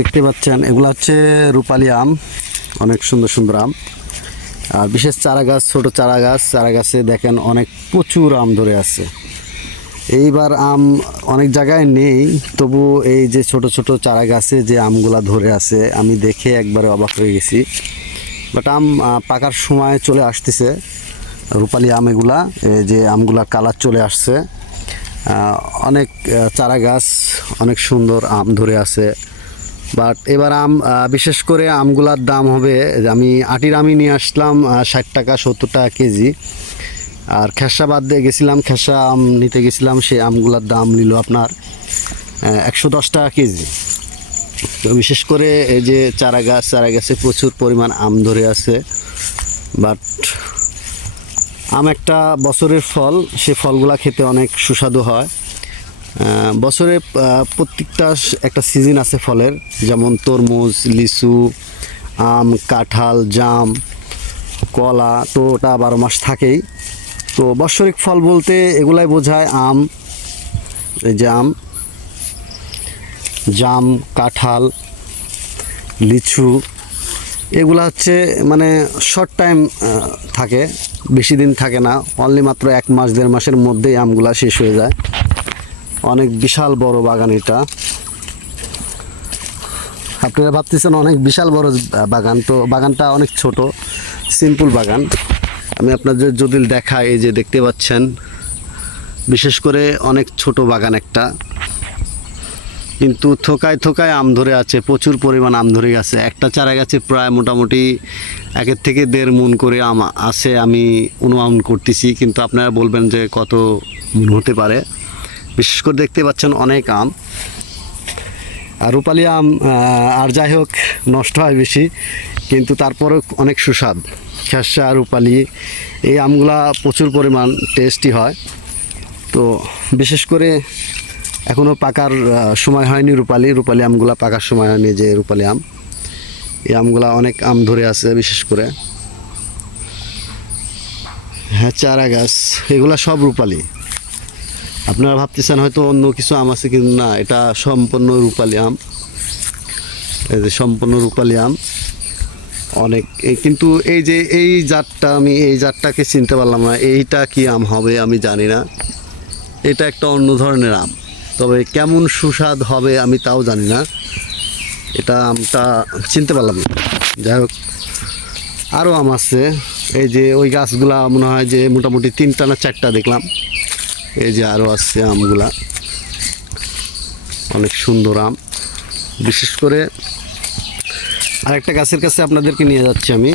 দেখতে পাচ্ছেন এগুলো হচ্ছে রূপালী আম। অনেক সুন্দর সুন্দর আম। আর বিশেষ চারা গাছ, ছোট চারা গাছে দেখেন অনেক প্রচুর আম ধরে আছে। এইবার আম অনেক জায়গায় নেই, তবু এই যে ছোট ছোট চারা গাছে যে আমগুলা ধরে আছে আমি দেখে একবারে অবাক হয়ে গেছি। বাট আম পাকার সময় চলে আসতেছে। রূপালী আম এগুলা, এই যে আমগুলা কালার চলে আসছে। অনেক চারা গাছ, অনেক সুন্দর আম ধরে আছে। বাট এবার আম বিশেষ করে আমগুলার দাম হবে, আমি আটির আমই নিয়ে আসলাম 60 টাকা 70 টাকা কেজি। আর খেসা বাদ দিয়ে গেছিলাম, খেসা আম নিতে গেছিলাম, সেই আমগুলার দাম নিল আপনার 110 টাকা কেজি। তো বিশেষ করে এই যে চারা গাছে প্রচুর পরিমাণ আম ধরে আছে। বাট আম একটা বছরের ফল, সে ফলগুলা খেতে অনেক সুস্বাদু হয়। বছরে প্রত্যেকটা একটা সিজন আছে ফলের, যেমন তরমুজ, লিচু, আম, কাঁঠাল, জাম, কলা, তো ওটা 12 মাস থাকেই। তো বাৎসরিক ফল বলতে এগুলাই বোঝায় আম, এই যে আম, জাম, কাঁঠাল, লিচু, এগুলা হচ্ছে মানে শর্ট টাইম থাকে, বেশি দিন থাকে না। অনলি মাত্র 1 মাস 1.5 মাসের মধ্যেই আমগুলা শেষ হয়ে যায়। অনেক বিশাল বড় বাগান এটা। আপনারা ভাবতেছেন অনেক বিশাল বড় বাগান, তো বাগানটা অনেক ছোট, সিম্পল বাগান। আমি আপনাদের যদি দেখাই, এই যে দেখতে পাচ্ছেন, বিশেষ করে অনেক ছোট বাগান একটা, কিন্তু থোকায় থোকায় আম ধরে আছে, প্রচুর পরিমাণ আম ধরে আছে। একটা চারা গাছে প্রায় মোটামুটি 1 থেকে 1.5 মণ করে আম আছে, আমি অনুমান করতেছি, কিন্তু আপনারা বলবেন যে কত মণ হতে পারে। বিশেষ করে দেখতে পাচ্ছেন অনেক আম। আর রূপালী আম আর যাই হোক নষ্ট হয় বেশি, কিন্তু তারপরেও অনেক সুস্বাদ। খেসা, রূপালী, এই আমগুলা প্রচুর পরিমাণ টেস্টি হয়। তো বিশেষ করে এখনও পাকার সময় হয়নি রূপালী আমগুলা পাকার সময় হয়নি। যে রূপালী আম, এই আমগুলা অনেক আম ধরে আছে বিশেষ করে। হ্যাঁ, চারা গাছ এগুলা সব রূপালী। আপনারা ভাবতেছেন হয়তো অন্য কিছু আম আছে, কিন্তু না, এটা সম্পূর্ণ রূপালী আম। এই যে সম্পূর্ণ রূপালী আম অনেক। কিন্তু এই যে এই জাতটা, আমি এই জাতটাকে চিনতে পারলাম না, এইটা কি আম হবে আমি জানি না। এটা একটা অন্য ধরনের আম, তবে কেমন সুস্বাদ হবে আমি তাও জানি না। এটা আমটা চিনতে পারলাম না। যাই হোক, আরও আম আছে। এই যে ওই গাছগুলা মনে হয় যে মোটামুটি 3টা না 4টা দেখলাম। এই যে আরও আছে আমগুলা, অনেক সুন্দর আম। বিশেষ করে আরেকটা গাছের কাছে আপনাদেরকে নিয়ে যাচ্ছি আমি।